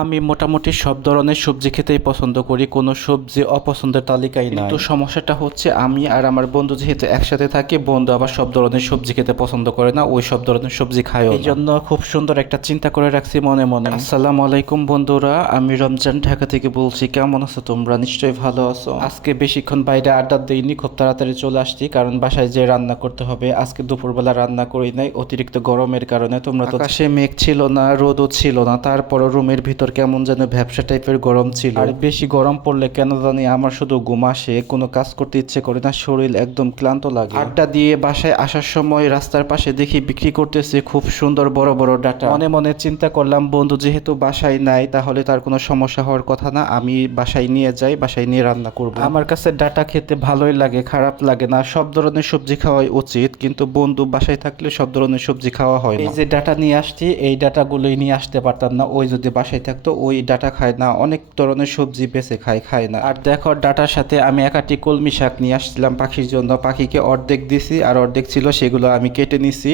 আমি মোটামুটি সব ধরনের সবজি খেতেই পছন্দ করি, কোনো সবজি অপছন্দের তালিকায় নাই। কিন্তু সমস্যাটা হচ্ছে আমি আর আমার বন্ধু যেহেতু একসাথে থাকি, বন্ধু আবার সব ধরনের সবজি খেতে পছন্দ করে না, ওই সব ধরনের সবজি খায়ও না। এই জন্য খুব সুন্দর একটা চিন্তা করে রাখছি মনে মনে। আসসালামু আলাইকুম বন্ধুরা, আমি রমজান ঢাকা থেকে বলছি। কেমন আছো তোমরা? নিশ্চয়ই ভালো আছো। আজকে বেশিক্ষণ বাইরে আড্ডা দিইনি, খুব তাড়াতাড়ি চলে আসছি, কারণ বাসায় যে রান্না করতে হবে। আজকে দুপুরবেলা রান্না করি নাই অতিরিক্ত গরমের কারণে। তোমরা তো আকাশে মেঘ ছিল না, রোদও ছিল না, তারপরও রুমের ভিতর কেমন যেন ভ্যাপসা টাইপের গরম ছিল। আর বেশি গরম পড়লে কেন জানি আমার শুধু ঘুম আসে, কোনো কাজ করতে ইচ্ছে করে না, শরীর একদম ক্লান্ত লাগে। আড্ডা দিয়ে বাসায় আসার সময় রাস্তার পাশে দেখি বিক্রি করতেছে খুব সুন্দর বড় বড় ডাটা। মনে মনে চিন্তা করলাম, বন্ধু যেহেতু বাসায় নাই তাহলে তার কোনো সমস্যা হওয়ার কথা না, আমি বাসায় নিয়ে যাই, বাসায় নিয়ে রান্না করব। আমার কাছে ডাটা খেতে ভালোই লাগে, খারাপ লাগে না। সব ধরনের সবজি খাওয়াই উচিত, কিন্তু বন্ধু বাসায় থাকলে সব ধরনের সবজি খাওয়া হয় না। এই যে ডাটা নিয়ে আসছি, এই ডাটাগুলোই নিয়ে আসতে পারতাম না, ওই যদি বাসায় থাকতো। ওই ডাটা খায় না, অনেক ধরনের সবজি বেছে খায় না। আর দেখো, ডাটার সাথে আমি একাটি কলমি শাক নিয়ে আসছিলাম পাখির জন্য। পাখিকে অর্ধেক দিছি, আর অর্ধেক ছিল সেগুলো আমি কেটে নিছি।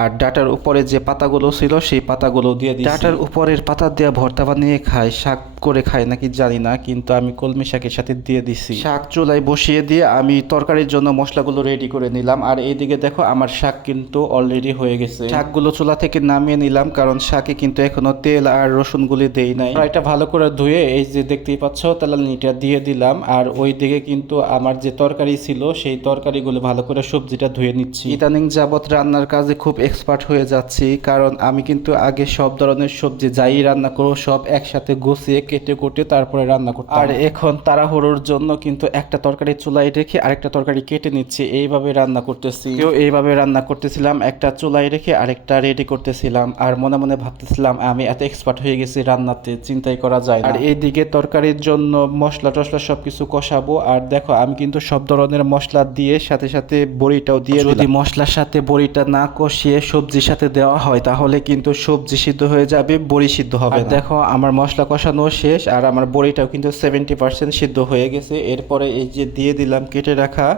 আর ডাটার উপরে যে পাতাগুলো ছিল সেই পাতাগুলো দিয়ে দিছি। ডাটার উপরের পাতা দিয়ে ভর্তা বানিয়ে খায়, শাক করে খায় নাকি জানি না, কিন্তু আমি কলমি শাকের সাথে দিয়ে দিছি। শাক চুলায় বসিয়ে দিয়ে আমি তরকারির জন্য মশলাগুলো রেডি করে নিলাম। আর এইদিকে দেখো, আমার শাক কিন্তু অলরেডি হয়ে গেছে। শাকগুলো চুলা থেকে নামিয়ে নিলাম, কারণ শাকে কিন্তু এখনো তেল আর রসুনগুলি দেই নাই। এটা ভালো করে ধুয়ে এই যে দেখতেই পাচ্ছ তেলানিটা দিয়ে দিলাম। আর ওই দিকে কিন্তু আমার যে তরকারি ছিল সেই তরকারিগুলো ভালো করে সবজিটা ধুয়ে নিচ্ছি। ইদানিং যাবত রান্নার কাজে খুব এক্সপার্ট হয়ে যাচ্ছি, কারণ আমি কিন্তু আগে সব ধরনের সবজি যাই রান্না করো সব একসাথে গুছিয়ে কেটে কুটে তারপরে রান্না করতাম। আর এখন তাড়াহুড়োর জন্য কিন্তু একটা তরকারি চুলায় রেখে আরেকটা তরকারি কেটে নিচ্ছি, এইভাবে রান্না করতেছি। এইভাবে রান্না করতেছিলাম, একটা চুলায় রেখে আরেকটা রেডি করতেছিলাম। আর মনে মনে ভাবতেছিলাম আমি এত এক্সপার্ট হয়ে গেছি রান্নাতে, চিন্তাই করা যায় না। আর এইদিকে তরকারির জন্য মশলা টশলা সবকিছু কষাবো। আর দেখো, আমি কিন্তু সব ধরনের মশলা দিয়ে সাথে সাথে বড়িটাও দিয়ে দিলাম। যদি মশলার সাথে বড়িটা না কষিয়ে সবজির সাথে দেওয়া হয় তাহলে কিন্তু সবজি সিদ্ধ হয়ে যাবে, বড়ি সিদ্ধ হবে না। দেখো, আমার মশলা কষানো শেষ, আর আমার বড়িটাও কিন্তু 70% সিদ্ধ হয়ে গেছে। এরপরে এই যে দিয়ে দিলাম কেটে রাখা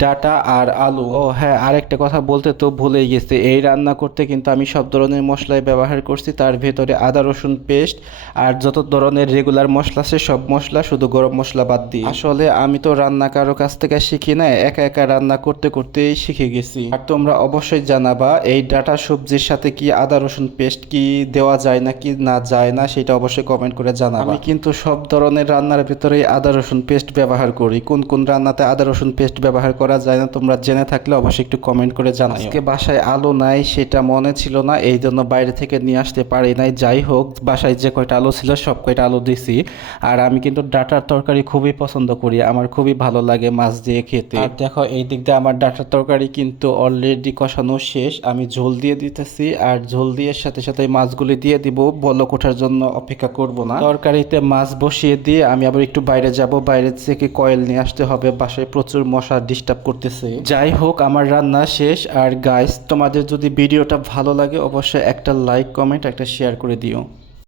ডাটা আর আলু। ও হ্যাঁ, আরেকটা কথা বলতে তো ভুলেই গেছি, এই রান্না করতে কিন্তু আমি সব ধরনের মশলাই ব্যবহার করছি। তার ভেতরে আদা রসুন পেস্ট আর যত ধরনের রেগুলার মশলা আছে সব মশলা, শুধু গরম মশলা বাদ দিয়ে। আসলে আমি তো রান্না কারো কাছ থেকে শিখি না, একা একা রান্না করতে করতেই শিখে গেছি। আর তোমরা অবশ্যই জানাবা এই ডাটা সবজির সাথে কি আদা রসুন পেস্ট কি দেওয়া যায় না কি না যায় না, সেটা অবশ্যই কমেন্ট করে জানাবা। আমি কিন্তু সব ধরনের রান্নার ভিতরেই আদা রসুন পেস্ট ব্যবহার করি। কোন কোন রান্নাতে আদা রসুন পেস্ট ব্যবহার করা যায় না তোমরা জেনে থাকলে অবশ্যই একটু কমেন্ট করে জানাও। আজকে বাসায় আলু নাই, সেটা মনে ছিল না, এই জন্য বাইরে থেকে নিয়ে আসতে পারি নাই। যাই হোক, বাসায় যে কয়টা আলু ছিল সব কয়টা আলু দিছি। আর আমি কিন্তু ডাটার তরকারি খুবই পছন্দ করি, আমার খুবই ভালো লাগে মাছ দিয়ে খেতে। আর দেখো, এই দিক দিয়ে আমার ডাটার তরকারি কিন্তু অলরেডি কষানো শেষ, আমি ঝোল দিয়ে দিতেছি। আর ঝোল দিয়ে সাথে সাথে মাছগুলি দিয়ে দিব, বলক ওঠার জন্য অপেক্ষা করব না। তরকারিতে মাছ বসিয়ে দিয়ে আমি আবার একটু বাইরে যাব, বাইরে থেকে কয়েল নিয়ে আসতে হবে, বাসায় প্রচুর মশা ডিস্টার্ব করতেছে। যাই হোক, আমার রান্না শেষ। আর গাইস, তোমাদের যদি ভিডিওটা ভালো লাগে অবশ্যই একটা লাইক কমেন্ট একটা শেয়ার করে দিও।